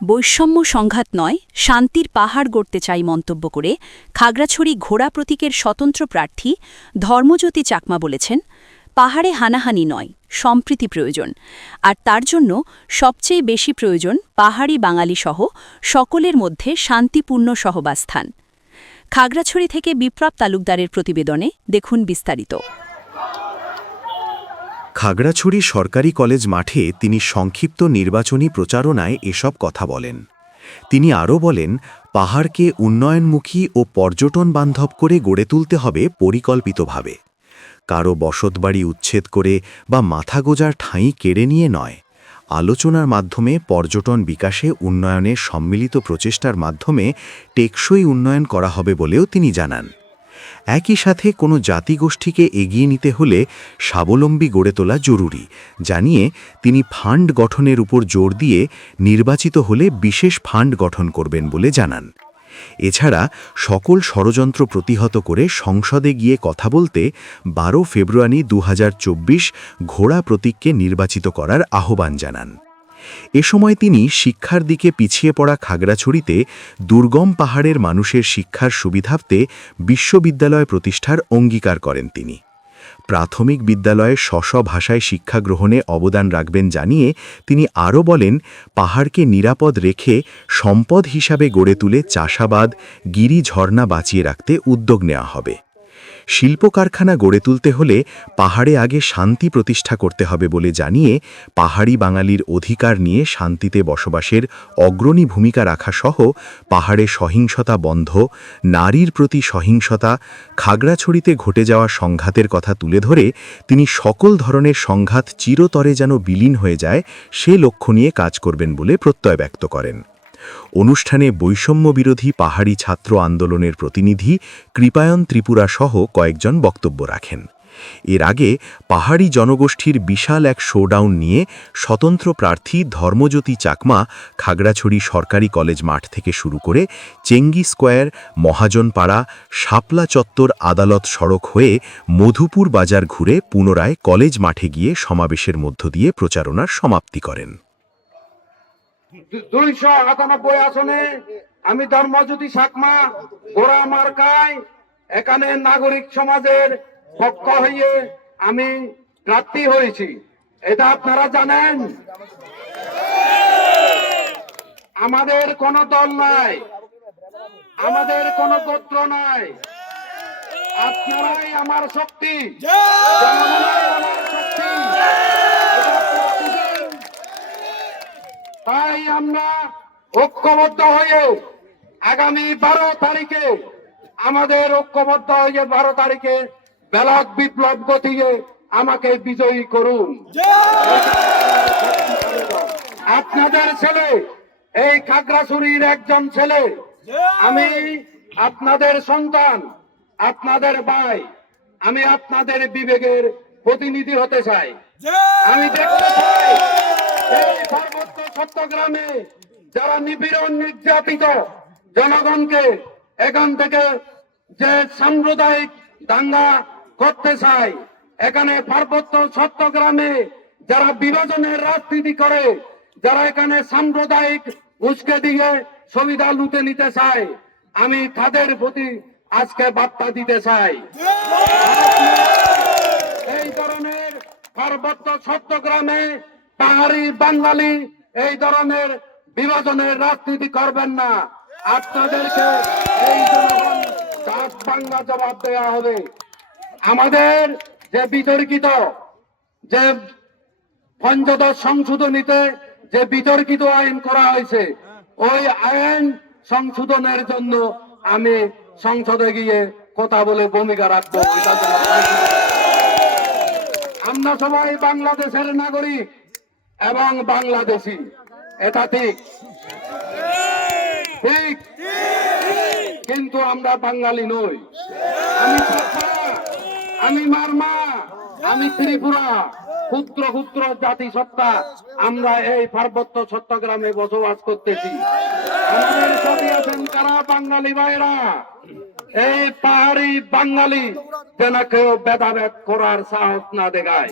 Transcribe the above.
বৈষম্য সংঘাত নয়, শান্তির পাহাড় গড়তে চাই মন্তব্য করে খাগড়াছড়ি ঘোড়া প্রতীকের স্বতন্ত্র প্রার্থী ধর্মজ্যোতি চাকমা বলেছেন, পাহাড়ে হানাহানি নয়, সম্প্রীতি প্রয়োজন। আর তার জন্য সবচেয়ে বেশি প্রয়োজন পাহাড়ি বাঙালিসহ সকলের মধ্যে শান্তিপূর্ণ সহবাস্থান। খাগড়াছড়ি থেকে বিপ্লব তালুকদারের প্রতিবেদনে দেখুন বিস্তারিত। খাগড়াছড়ি সরকারি কলেজ মাঠে তিনি সংক্ষিপ্ত নির্বাচনী প্রচারণায় এসব কথা বলেন। তিনি আরও বলেন, পাহাড়কে উন্নয়নমুখী ও পর্যটন বান্ধব করে গড়ে তুলতে হবে পরিকল্পিতভাবে। কারো বসতবাড়ি উচ্ছেদ করে বা মাথা গোজার ঠাঁই কেড়ে নিয়ে নয়, আলোচনার মাধ্যমে পর্যটন বিকাশে উন্নয়নের সম্মিলিত প্রচেষ্টার মাধ্যমে টেকসই উন্নয়ন করা হবে বলেও তিনি জানান। একই সাথে কোনো জাতিগোষ্ঠীকে এগিয়ে নিতে হলে স্বাবলম্বী গড়ে তোলা জরুরি জানিয়ে তিনি ফান্ড গঠনের উপর জোর দিয়ে নির্বাচিত হলে বিশেষ ফান্ড গঠন করবেন বলে জানান। এছাড়া সকল ষড়যন্ত্র প্রতিহত করে সংসদে গিয়ে কথা বলতে 12 ফেব্রুয়ারি 2024 ঘোড়া প্রতীককে নির্বাচিত করার আহ্বান জানান। এ সময় তিনি শিক্ষার দিকে পিছিয়ে পড়া খাগড়াছড়িতে দুর্গম পাহাড়ের মানুষের শিক্ষার সুবিধার্থে বিশ্ববিদ্যালয় প্রতিষ্ঠার অঙ্গীকার করেন। তিনি প্রাথমিক বিদ্যালয়ে স্ব ভাষায় শিক্ষা গ্রহণে অবদান রাখবেন জানিয়ে তিনি আরও বলেন, পাহাড়কে নিরাপদ রেখে সম্পদ হিসাবে গড়ে তুলে চাষাবাদ, গিরি ঝর্ণা বাঁচিয়ে রাখতে উদ্যোগ নেওয়া হবে। শিল্প কারখানা গড়ে তুলতে হলে পাহাড়ে আগে শান্তি প্রতিষ্ঠা করতে হবে বলে জানিয়ে পাহাড়ি বাঙালির অধিকার নিয়ে শান্তিতে বসবাসের অগ্রণী ভূমিকা রাখা সহ পাহাড়ে সহিংসতা বন্ধ, নারীর প্রতি সহিংসতা, খাগড়াছড়িতে ঘটে যাওয়া সংঘাতের কথা তুলে ধরে তিনি সকল ধরনের সংঘাত চিরতরে যেন বিলীন হয়ে যায় সে লক্ষ্য নিয়ে কাজ করবেন বলে প্রত্যয় ব্যক্ত করেন। অনুষ্ঠানে বৈষম্য বিরোধী পাহাড়ি ছাত্র আন্দোলনের প্রতিনিধি কৃপায়ন ত্রিপুরা সহ কয়েকজন বক্তব্য রাখেন। এর আগে পাহাড়ি জনগোষ্ঠীর বিশাল এক শোডাউন নিয়ে স্বতন্ত্র প্রার্থী ধর্মজ্যোতি চাকমা খাগড়াছড়ি সরকারি কলেজ মাঠ থেকে শুরু করে চেঙ্গি স্কোয়ার, মহাজনপাড়া, শাপলা চত্বর আদালত সড়ক হয়ে মধুপুর বাজার ঘুরে পুনরায় কলেজ মাঠে গিয়ে সমাবেশের মধ্য দিয়ে প্রচারণার সমাপ্তি করেন। 297 আসনে আমি ধর্মজ্যোতি চাকমা ঘোড়া মার্কায় এখানে নাগরিক সমাজের পক্ষ হয়ে আমি প্রার্থী হয়েছি, এটা আপনারা জানেন। আমাদের কোনো দল নাই, আমাদের কোনো গোত্র নাই, আপনারাই আমার শক্তি, আমার শক্তি। তাই আমরা ঐক্যবদ্ধ হয়ে আগামী 12 তারিখে আমাদের ঐক্যবদ্ধ হয়ে 12 তারিখে ব্যালট বিপ্লব গতিয়ে আমাকে বিজয়ী করুন। আপনাদের ছেলে, এই খাগড়াছড়ির একজন ছেলে, আমি আপনাদের সন্তান, আপনাদের ভাই, আমি আপনাদের বিবেকের প্রতিনিধি হতে চাই। আমি দেখতে চাই এই পার্বত্য চট্টগ্রামে যারা নিপীড়ন নির্যাতিত জনগণকে এখান থেকে যে সাম্প্রদায়িক দাঙ্গা করতে চায়, এখানে পার্বত্য চট্টগ্রামে যারা বিভাজনের রাজনীতি করে, যারা এখানে সাম্প্রদায়িক উস্কে দিয়ে সুবিধা লুটে নিতে চায়, আমি তাদের প্রতি আজকে বার্তা দিতে চাই। এই ধরনের পার্বত্য চট্টগ্রামে পাহাড়ি বাঙালি এই ধরনের বিভাজনের রাজনীতি করবেন না। আপনাদেরকে এই জনগণ বাংলা জবাব দেওয়া হবে। আমাদের যে বিতর্কিত যে পঞ্চদশ সংশোধনীতে যে বিতর্কিত আইন করা হয়েছে, ওই আইন সংশোধনের জন্য আমি সংসদে গিয়ে কথা বলে ভূমিকা রাখবো। আমরা সবাই বাংলাদেশের নাগরিক এবং বাংলাদেশী, এটা ঠিক ঠিক, কিন্তু আমরা বাঙালি নই। আমি আমি মারমা, আমি ত্রিপুরা, ক্ষুদ্র ক্ষুদ্র জাতিসত্তা। আমরা এই পার্বত্য চট্টগ্রামে বসবাস করতেছি। আমাদের সাথে আছেন কারা? বাঙালি ভাইরা। এই পাহাড়ি বাঙালি যেন কেউ ভেদাভেদ করার সাহস না দেখায়।